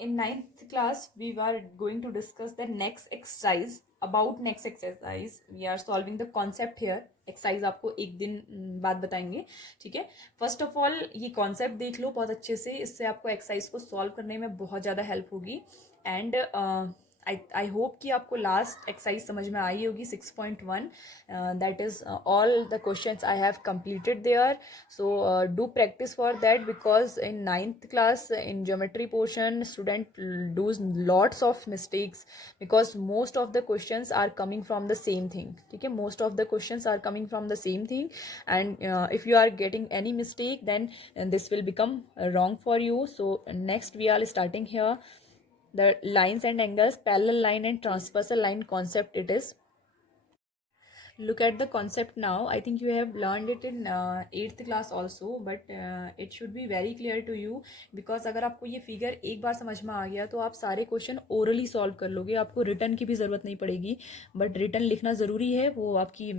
in ninth class we were going to discuss the next exercise. About next exercise we are solving the concept here. Exercise आपको एक दिन बाद बताएंगे, ठीक है. फर्स्ट ऑफ ऑल ये कॉन्सेप्ट देख लो बहुत अच्छे से, इससे आपको एक्सरसाइज को सॉल्व करने में बहुत ज़्यादा हेल्प होगी. एंड आई होप कि आपको लास्ट एक्सरसाइज समझ में आई होगी 6.1. That is all the questions I have completed there. So do practice for that, because in ninth class in geometry portion student does lots of mistakes, because most of the questions are coming from the same thing. Okay, most of the questions are coming from the same thing, and if you are getting any mistake, then this will become wrong for you. So next we are starting here the lines and angles, parallel line and transversal line concept it is. Look at the concept now. I think you have learned it in 8th class also, but it should be very clear to you, because अगर आपको ये figure एक बार समझ में आ गया तो आप सारे क्वेश्चन ओरली सॉल्व कर लोगे, आपको रिटर्न की भी ज़रूरत नहीं पड़ेगी. बट रिटर्न लिखना ज़रूरी है, वो आपकी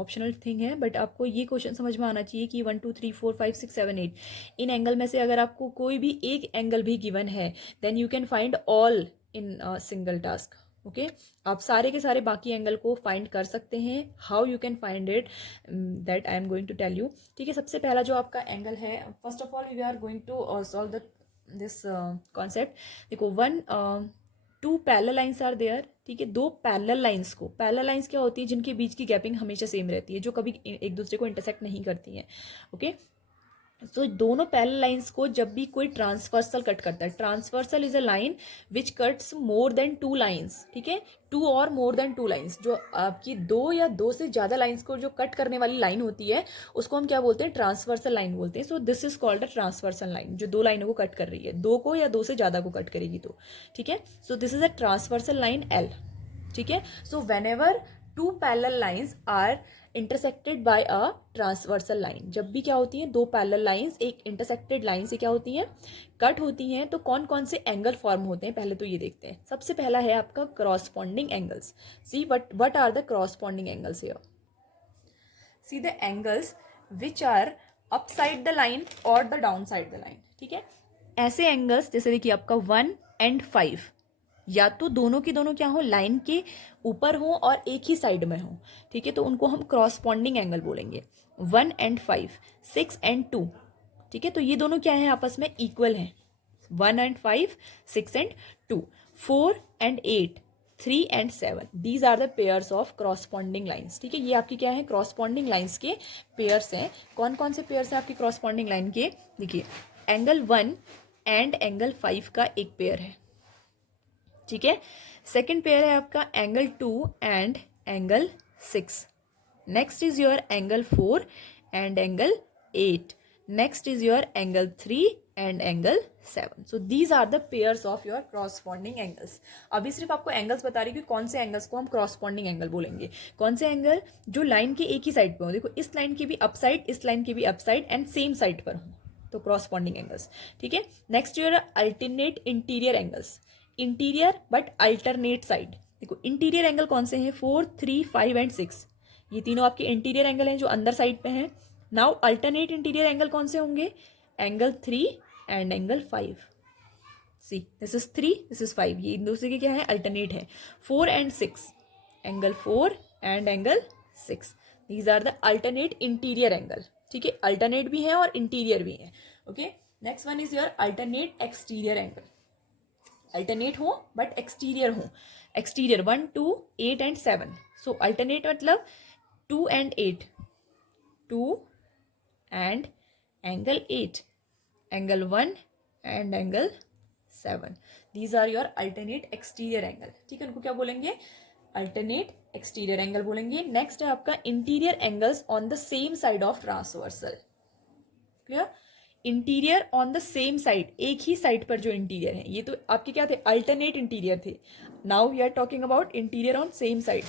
ऑप्शनल थिंग है. बट आपको ये क्वेश्चन समझ में आना चाहिए कि 1 2 3 4 5 6 7 8 इन एंगल में से अगर आपको कोई भी एक एंगल भी गिवन है, then you can find all in single task. Okay, आप सारे के सारे बाकी एंगल को फाइंड कर सकते हैं. How you can find it, that I am going to tell you. ठीक है, सबसे पहला जो आपका एंगल है, first of all we are going to solve this concept. देखो, two parallel lines are there. ठीक है, दो पैरेलल लाइंस को, पैरेलल लाइंस क्या होती है, जिनके बीच की गैपिंग हमेशा सेम रहती है, जो कभी एक दूसरे को इंटरसेक्ट नहीं करती हैं. ओके, तो दोनों पैरेलल लाइंस को जब भी कोई ट्रांसवर्सल कट करता है, transversal is a line which cuts more than two lines. ठीक है, टू और मोर देन टू लाइंस, जो आपकी दो या दो से ज्यादा लाइंस को जो कट करने वाली लाइन होती है, उसको हम क्या बोलते हैं, ट्रांसवर्सल लाइन बोलते हैं. सो this is called a transversal line, जो दो लाइनों को कट कर रही है, दो को या दो से ज्यादा को कट करेगी तो. ठीक है, so this is a transversal line L. ठीक है, so whenever two parallel lines are intersected by a transversal line, जब भी क्या होती हैं, दो पैरेलल लाइंस एक इंटरसेक्टेड लाइन से क्या होती हैं, कट होती हैं, तो कौन कौन से एंगल फॉर्म होते हैं पहले तो ये देखते हैं. सबसे पहला है आपका corresponding angles. See what are the corresponding angles here. See the angles which are upside the line और the down side the line. ठीक है, ऐसे एंगल्स जैसे देखिए आपका 1 and 5, या तो दोनों की दोनों क्या हो, लाइन के ऊपर हो और एक ही साइड में हो. ठीक है, तो उनको हम क्रॉसपॉन्डिंग एंगल बोलेंगे. 1 and 5, 6 and 2. ठीक है, तो ये दोनों क्या है, आपस में इक्वल हैं. 1 and 5, 6 and 2, 4 and 8, 3 and 7. These are the pairs of corresponding lines. ठीक है, ये आपकी क्या है, क्रॉसपॉन्डिंग लाइन्स के पेयर्स हैं. कौन कौन से पेयर्स हैं आपकी क्रॉसपॉन्डिंग लाइन के, देखिए एंगल 1 एंड एंगल 5 का एक पेयर है. ठीक है, सेकेंड पेयर है आपका angle 2 and angle 6. Next is your angle 4 and angle 8. Next is your angle 3 and angle 7. So these are the pairs of your corresponding angles. अभी सिर्फ आपको एंगल्स बता रही कि कौन से एंगल्स को हम क्रॉसपॉन्डिंग एंगल बोलेंगे. कौन से एंगल, जो लाइन के एक ही साइड पे हो. देखो, इस लाइन के भी अपसाइड, इस लाइन के भी अपसाइड एंड सेम साइड पर हो, तो क्रॉसपॉन्डिंग एंगल्स. ठीक है, next your alternate interior angles. Interior but alternate side. देखो, इंटीरियर एंगल कौन से हैं, 4 3 5 एंड 6. ये तीनों आपके इंटीरियर एंगल हैं जो अंदर साइड पे हैं. नाउ अल्टरनेट इंटीरियर एंगल कौन से होंगे, angle 3 and angle 5. C this is 3, this is 5, ये इन दूसरे के क्या है, अल्टरनेट है. 4 and 6, angle 4 and angle 6. These are the alternate interior angle. ठीक है, अल्टरनेट भी है और इंटीरियर भी है. Okay, next one is your alternate exterior angle. Alternate हो बट एक्सटीरियर हो. Exterior 1 2 8 and 7. सो अल्टरनेट मतलब 2 and 8, 2 and angle 8, angle 1 and angle 7. These are your alternate exterior angle. ठीक है, उनको क्या बोलेंगे, अल्टरनेट एक्सटीरियर एंगल बोलेंगे. नेक्स्ट है आपका interior angles on the same side of transversal. Clear, interior on the same side, एक ही साइड पर जो इंटीरियर है. ये तो आपके क्या थे, अल्टरनेट इंटीरियर थे. Now we are talking about interior on same side.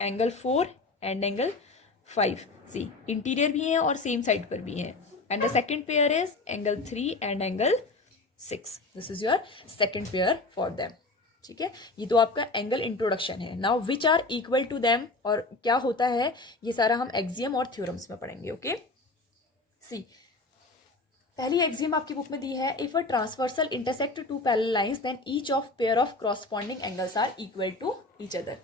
Angle 4 and angle 5. See interior भी है और सेम साइड पर भी है. And the second pair is angle 3 and angle 6. This is your second pair for them. ठीक है, ये तो आपका एंगल इंट्रोडक्शन है. Now which are equal to them, और क्या होता है, ये सारा हम एक्सियम और थ्योरम्स में पढ़ेंगे. ओके, सी पहली एक्सियम आपकी बुक में दी है, if a transversal intersect two parallel lines then each of pair of corresponding angles are equal to each other.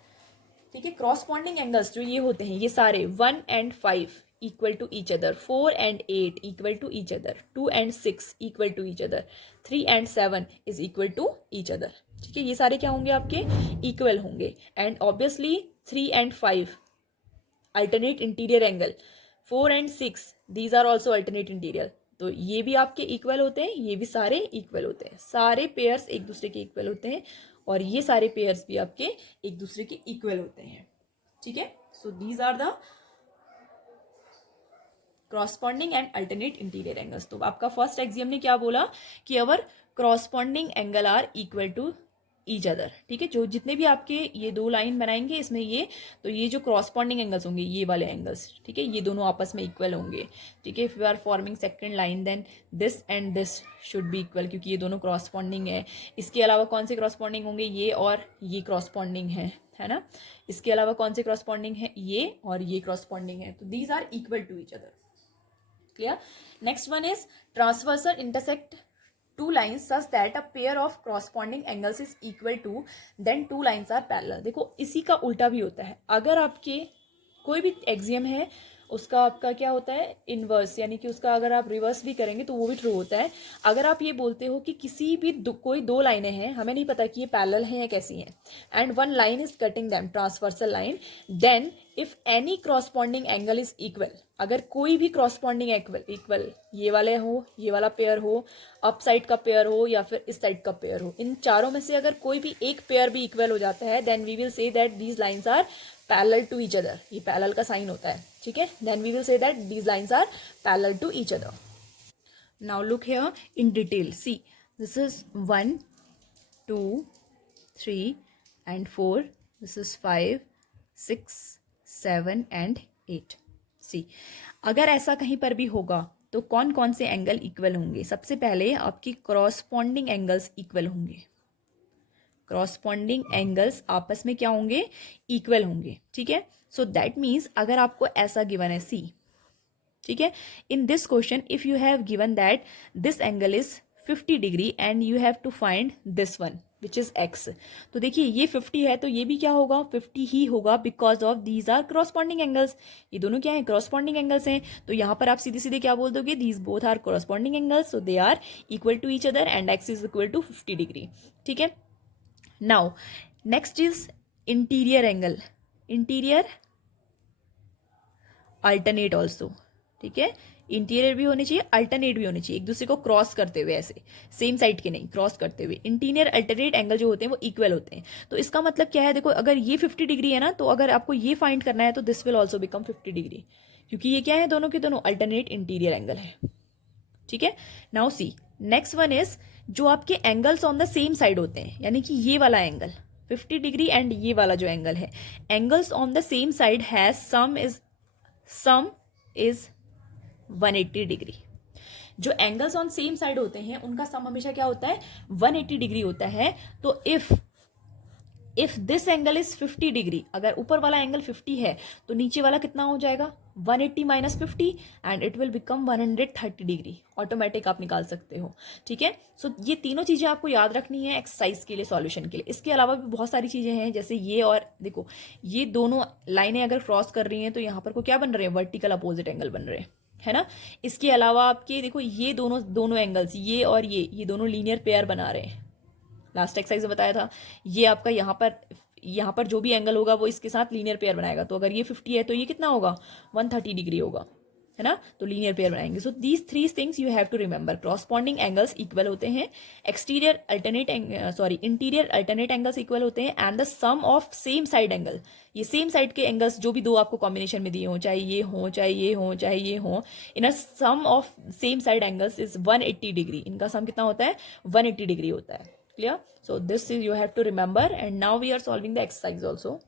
ठीक है, क्रॉसपॉन्डिंग एंगल्स जो ये होते हैं ये सारे 1 and 5 equal to each other, 4 and 8 equal to each other, 2 and 6 equal to each other, 3 and 7 is equal to each other. ठीक है, ये सारे क्या होंगे आपके इक्वल होंगे। And obviously 3 and 5 alternate interior angle, 4 and 6 these are also alternate interior, तो ये भी आपके इक्वल होते हैं, ये भी सारे इक्वल होते हैं, सारे पेयर्स एक दूसरे के इक्वल होते हैं और ये सारे पेयर्स भी आपके एक दूसरे के इक्वल होते हैं। ठीक है, so these are the corresponding and alternate interior angles. तो आपका फर्स्ट एक्सियम ने क्या बोला कि our corresponding angle are equal to each other. ठीक है, जो जितने भी आपके ये दो लाइन बनाएंगे इसमें ये, तो ये जो क्रॉसपॉन्डिंग एंगल्स होंगे ये वाले एंगल्स, ठीक है, ये दोनों आपस में इक्वल होंगे। ठीक है, if you are forming second line then this and this should be equal, क्योंकि ये दोनों क्रॉसपॉन्डिंग है। इसके अलावा कौन से क्रॉसपॉन्डिंग होंगे, ये और ये क्रॉसपॉन्डिंग है ना। इसके अलावा कौन से क्रॉसपॉन्डिंग है, ये और ये क्रॉसपॉन्डिंग है, तो these are equal to each other. Clear. Next one is transversal intersect two lines such that a pair of corresponding angles is equal to then two lines are parallel। देखो इसी का उल्टा भी होता है, अगर आपके कोई भी एक्सियम है उसका आपका क्या होता है इनवर्स, यानी कि उसका अगर आप रिवर्स भी करेंगे तो वो भी ट्रू होता है। अगर आप ये बोलते हो कि किसी भी कोई दो लाइनें हैं, हमें नहीं पता कि ये पैरेलल हैं या कैसी हैं, and one line is cutting them transversal line, then if any corresponding angle is equal, अगर कोई भी क्रॉसपॉन्डिंग इक्वल ये वाले हो, ये वाला पेयर हो, अप साइड का पेयर हो या फिर इस साइड का पेयर हो, इन चारों में से अगर कोई भी एक पेयर भी इक्वल हो जाता है, then we will say that these lines are parallel to each other. ये पैरेलल का साइन होता है, ठीक है। Then we will say that these lines are parallel to each other. Now look here in detail, see this is 1 2 3 and 4, this is 5 6 7 and 8। सी अगर ऐसा कहीं पर भी होगा तो कौन कौन से एंगल इक्वल होंगे, सबसे पहले आपकी क्रॉसपॉन्डिंग एंगल्स इक्वल होंगे। क्रॉसपॉन्डिंग एंगल्स आपस में क्या होंगे, इक्वल होंगे, ठीक है। सो दैट मीन्स अगर आपको ऐसा गिवन है सी, ठीक है, in this question if you have given that this angle is 50 degree and you have to find this one which is x, तो देखिए ये 50 है तो ये भी क्या होगा 50 ही होगा, because of these are corresponding angles. ये दोनों क्या है, क्रॉसपॉन्डिंग एंगल्स हैं, तो यहाँ पर आप सीधे सीधे क्या बोल दोगे, these both are corresponding angles, so they are equal to each other and x is equal to 50 degree, ठीक है। Now next is interior angle, interior alternate also, ठीक है। इंटीरियर भी होनी चाहिए, अल्टरनेट भी होनी चाहिए, एक दूसरे को क्रॉस करते हुए, ऐसे सेम साइड के नहीं, क्रॉस करते हुए। इंटीरियर अल्टरनेट एंगल जो होते हैं वो इक्वल होते हैं, तो इसका मतलब क्या है, देखो अगर ये 50 डिग्री है ना, तो अगर आपको ये फाइंड करना है तो this will also become 50 degree, क्योंकि ये क्या है, दोनों के दोनों अल्टरनेट इंटीरियर एंगल है, ठीक है। Now see next one is जो आपके angles on the same side होते हैं, यानी कि ये वाला एंगल 50 डिग्री एंड ये वाला जो एंगल है, angles on the same side has some is 180 degree. जो एंगल्स ऑन सेम साइड होते हैं उनका सम हमेशा क्या होता है, 180 डिग्री होता है। तो if this angle is 50 degree, अगर ऊपर वाला एंगल 50 है तो नीचे वाला कितना हो जाएगा, 180 minus 50 and it will become 130 degree, automatic आप निकाल सकते हो, ठीक है। सो ये तीनों चीजें आपको याद रखनी है एक्सरसाइज के लिए, सॉल्यूशन के लिए। इसके अलावा भी बहुत सारी चीजें हैं, जैसे ये, और देखो ये दोनों लाइनें अगर क्रॉस कर रही हैं तो यहाँ पर को क्या बन रहे हैं, वर्टिकल अपोजिट एंगल बन रहे हैं, है ना। इसके अलावा आपके देखो ये दोनों एंगल्स, ये और ये दोनों लीनियर पेयर बना रहे हैं, लास्ट एक्सरसाइज में बताया था। ये आपका यहाँ पर जो भी एंगल होगा वो इसके साथ लीनियर पेयर बनाएगा, तो अगर ये 50 है तो ये कितना होगा, 130 डिग्री होगा, है ना, तो लीनियर पेयर बनाएंगे। So these 3 things you have to remember, corresponding angles equal होते हैं, इंटीरियर अल्टरनेट एंगल्स इक्वल होते हैं, and the sum of same side angle, ये सेम साइड के एंगल्स जो भी दो आपको कॉम्बिनेशन में दिए हो, चाहे ये हो चाहे ये हो चाहे ये हो, in a sum of same side angles is 180 डिग्री, इनका सम कितना होता है, 180 डिग्री होता है। Clear? So this is you have to remember, and now we are solving the exercise also.